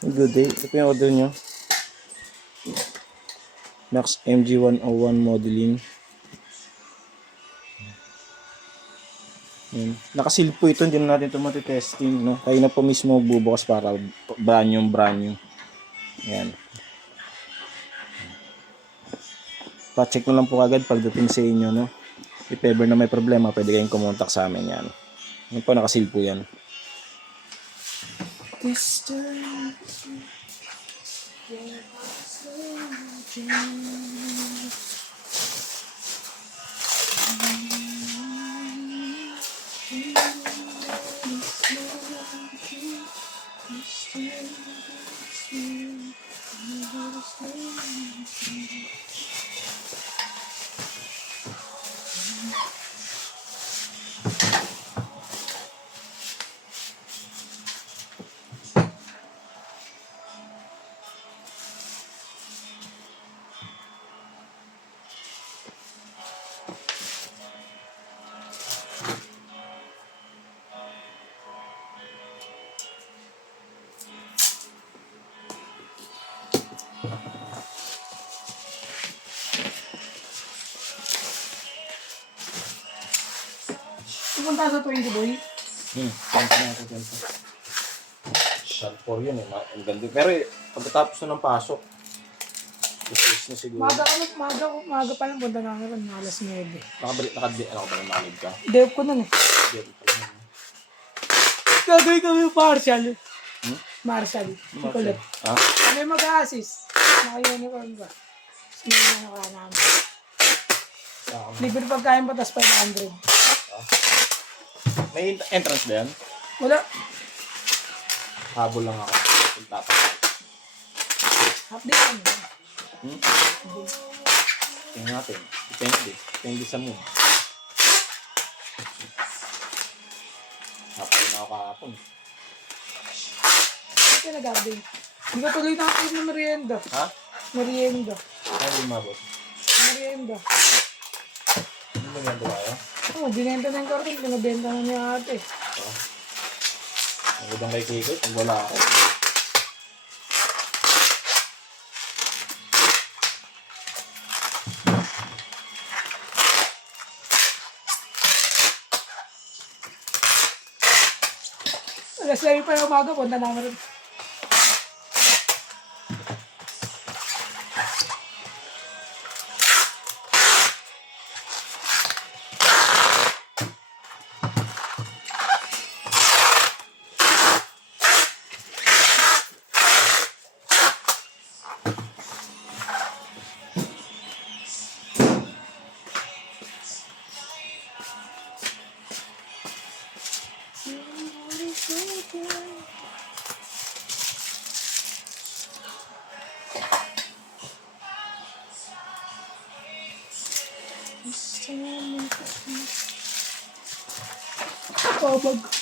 Good day. Ito yung order nyo. Max MG101 modeling. Yan. Nakasil po ito. Hindi na natin ito matitesting. No? Kayo na po mismo bubukas para brand new. Yan. Pa-check na lang po agad pagdating sa inyo. No? If ever na may problema, pwede kayong kumontak sa amin. Yan. Yan po, nakasil po yan. This time, Pupunta sa 20 boy. Shot 4 yun eh. Ang ganda. Pero pagkatapos na ng pasok, na siguro. Maga pa lang punta na ako ng alas 9. Nakabalik ka? Day off ko nun eh. Gagawin kami partial. Martial. Kulit. Ha? Ano yung mag-a-assist? Naka-uniform ba? Sige na naka namin. Libre pagkain pa, tas 500. May entrance ba yan? Wala. Habol lang ako. Half day kami. Tingnan natin. Depende sa mood. Habol na ako kahapon. Ito nag-update. Hindi ko tuloy nakakit na merienda. Ha? Merienda. Ano yung mabot? Merienda. Ano ba yung gawa? Oo, binenta na yung karton. Pinabenta na niya ate. Ang gudang kay Kiko, pag wala ako. Alas 9 pa yung umaga, punta namin rin. Kabag.